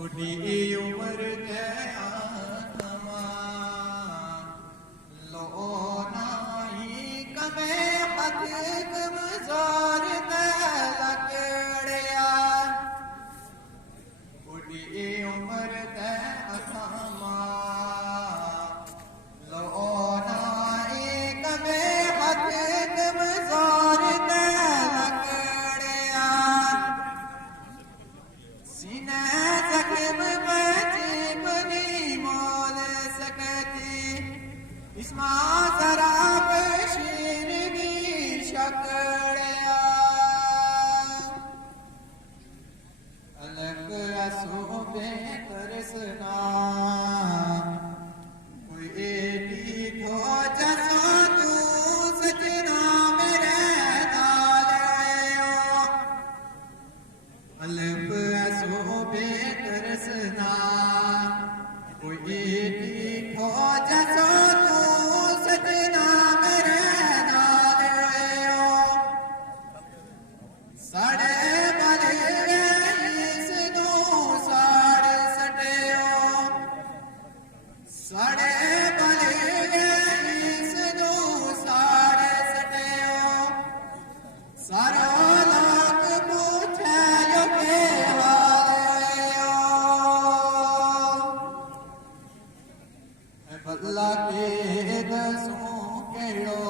बुढ़ी उम्र के आत्मा लो नाई कमे हक कमजोर ते लकड़िया बुढ़ी उम्र के आत्मा लो नाई कमे हक कमजोर ते लकड़िया सीने इसमां जरा बशीर की शकड़िया अलग असो बेतरसना कोई एडी खोजना तू सजना मेरे नाल आयो अलग असो बेतरसना कोई एडी खोजना भला के दसों केड़ो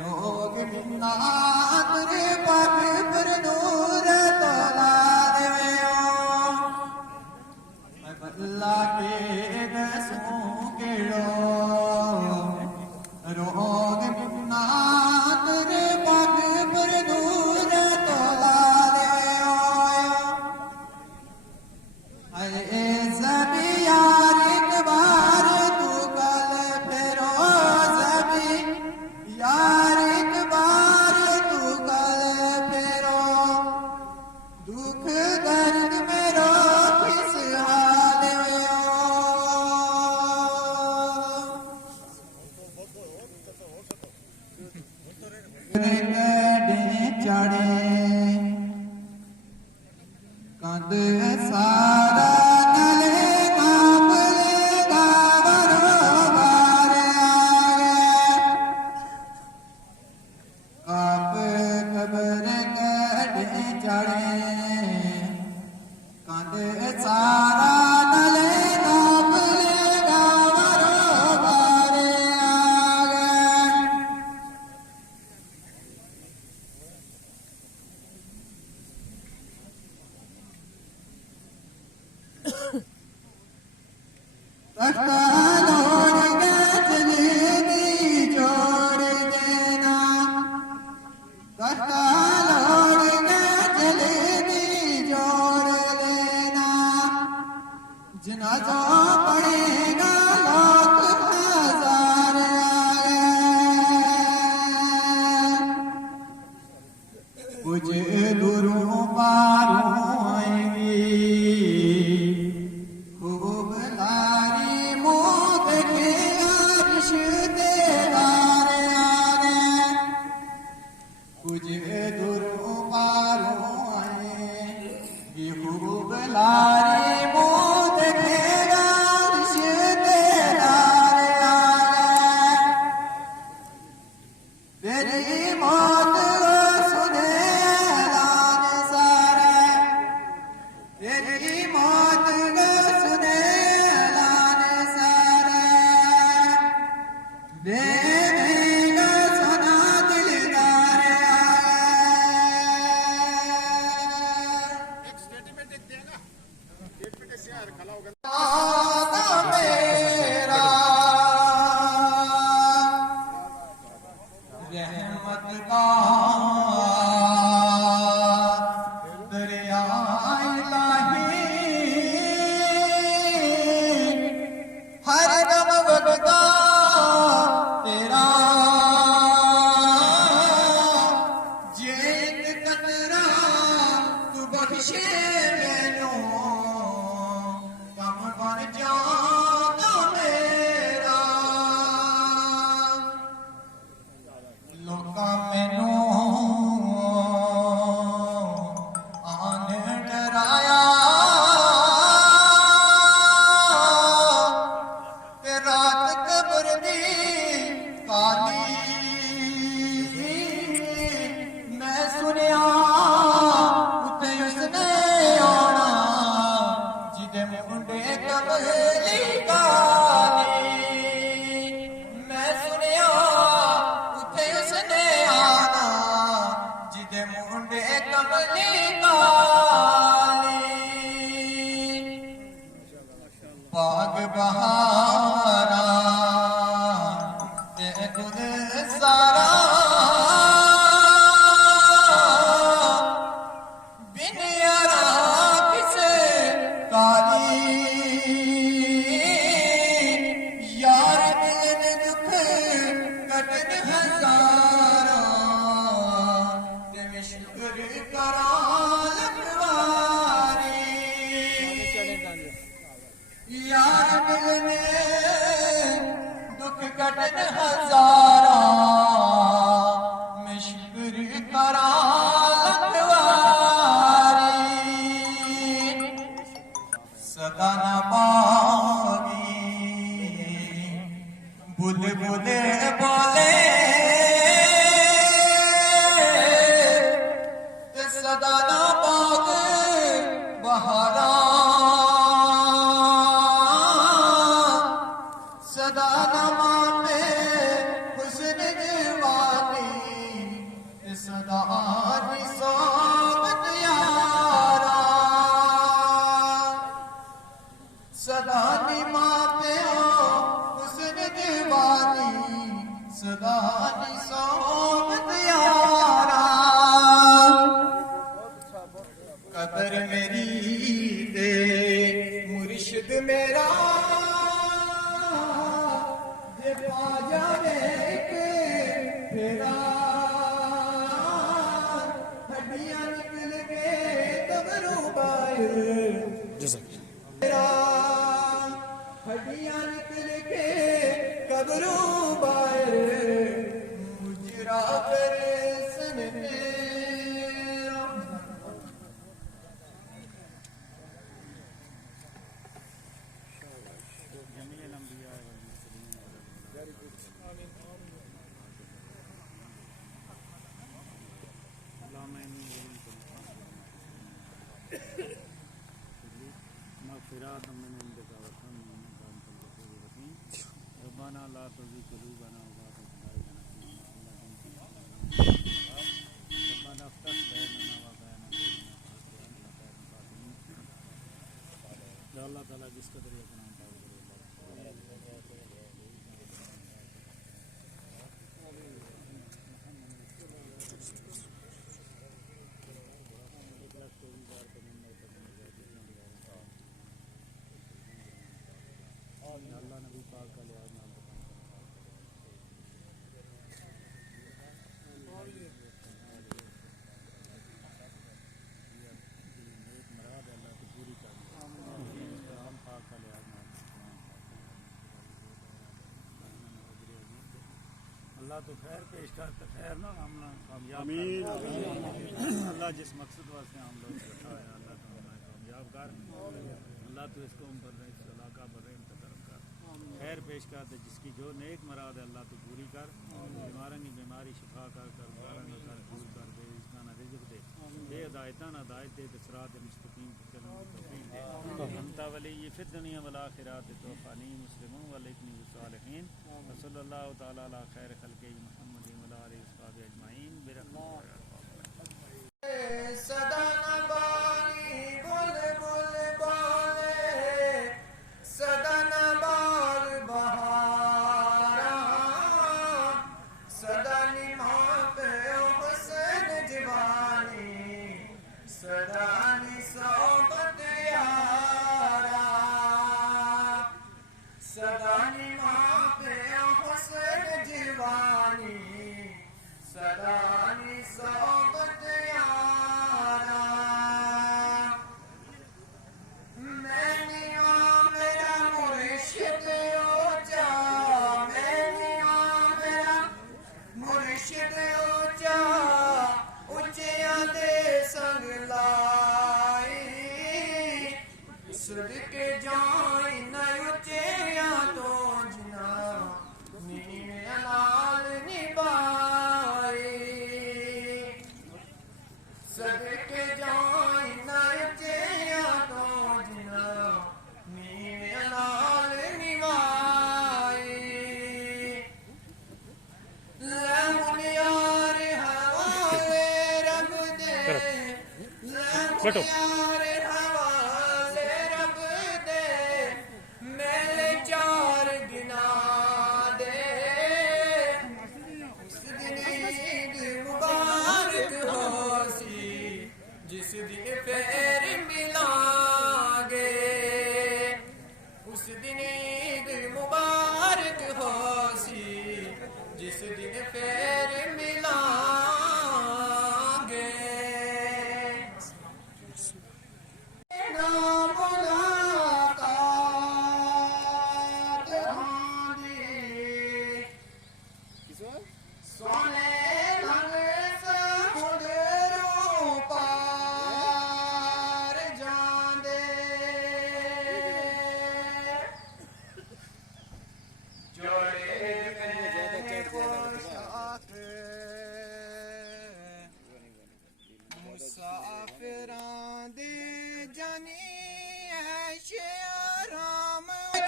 रोग निन्ना तेरे पग पर नूर तोला देवो भला के दसों केड़ो रोग निन्ना तेरे पग पर नूर तोला देवो अरे ज़बिया चढ़े कंद सारा नले नाप लेगा बरोबर आप कबर कड़े चढ़े कंद सारा नले नाप लेगा बरोबर जनाजा पड़ेगा लाख हजार कुछ दूरों पारों आएंगी खूब लारी मुँह देखेगा रिश्तेदार आगे कुछ दूरों पारों आएंगी खूब लारी लोका मैनू करा लखवारी यार मिलने दुख कटन हजारा मैं शुक्र करा लखवारी सदा न पावी बुलबुल बोले सदा न बाग बहारा सदा न माने हुस्न जवानी सदा दी सोबत यारा सदा दी माने हुस्न जवानी सदा दी सोबत यारा कदर मेरी दे मुर्शिद मेरा जे पा जावे के फेरा हड्डियां निकल के कब्रों बाहर तेरा हड्डियां निकल के कब्रों बाहर मुजरा कर सन तेरा रब्बाना ला तुज़िग़ क़ुलूबना बअद इज़ हदैयतना रब्बाना अफ़्तह बैनना व बैन क़ौमिना या अल्लाह ताला जिस कदर अपना अल्लाह नबी पाक का लिहाज नाम मराद अल्लाह की पूरी कर हम पाक का लिहाज नाम अल्लाह तो खैर पेश कर तो खैर ना हम कामयाब अल्लाह जिस मकसद वास्ते हम लोग बैठा है अल्लाह तो हमें कामयाब कर अल्लाह तो इसको हम पर इस इलाका पर खैर पेश कर दे जिसकी जो नेक मराद है अल्लाह तो पूरी कर बीमारों की बीमारी शिफा कर बुराइयों का दूर कर दे इसका ना रिज़्क़ दे बेहदायता ना दायत दे सिरात मुस्तकीम पर चलने की तौफीक दे अंता वली फिद दुनिया वल आखिरत तौफ़ानी मुस्लिमों व लिकनी सालिहीन सल्लल्लाहु तआला अला खैर खल्क़ि मुहम्मद व आलिहि व अस्हाबिहि अजमाइन बिरहमतिक सदा न बानी बुलबुल बोले सदा न बाग बहारा सदा निमात हुस्न जवानी सदा नि सोबत यारा सदा निमात हुस्न जवानी सदा नि सोबत यारा मैंने मेरा मुर्शिद ऊंचा मैंने मेरा मुर्शिद ऊंचा ऊंचिया दे संग लाई सदके जाई न ऊंचिया तो जना नीवे लाल निभाई सदके जाई न ऊंचिया तो जना नीवे लाल निभाई लमुनियार हवाले रब दे लमुनियार हवाले रब दे मेले चार गिना दे उस दिन ईद मुबारक होसी जिस दिन फेर मिलांगे उस दिन ईद मुबारक होसी जिस दिन फेर मिलांगे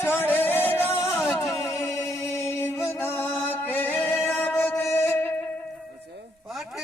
छोड़ेगा जीवना के अब दे पठ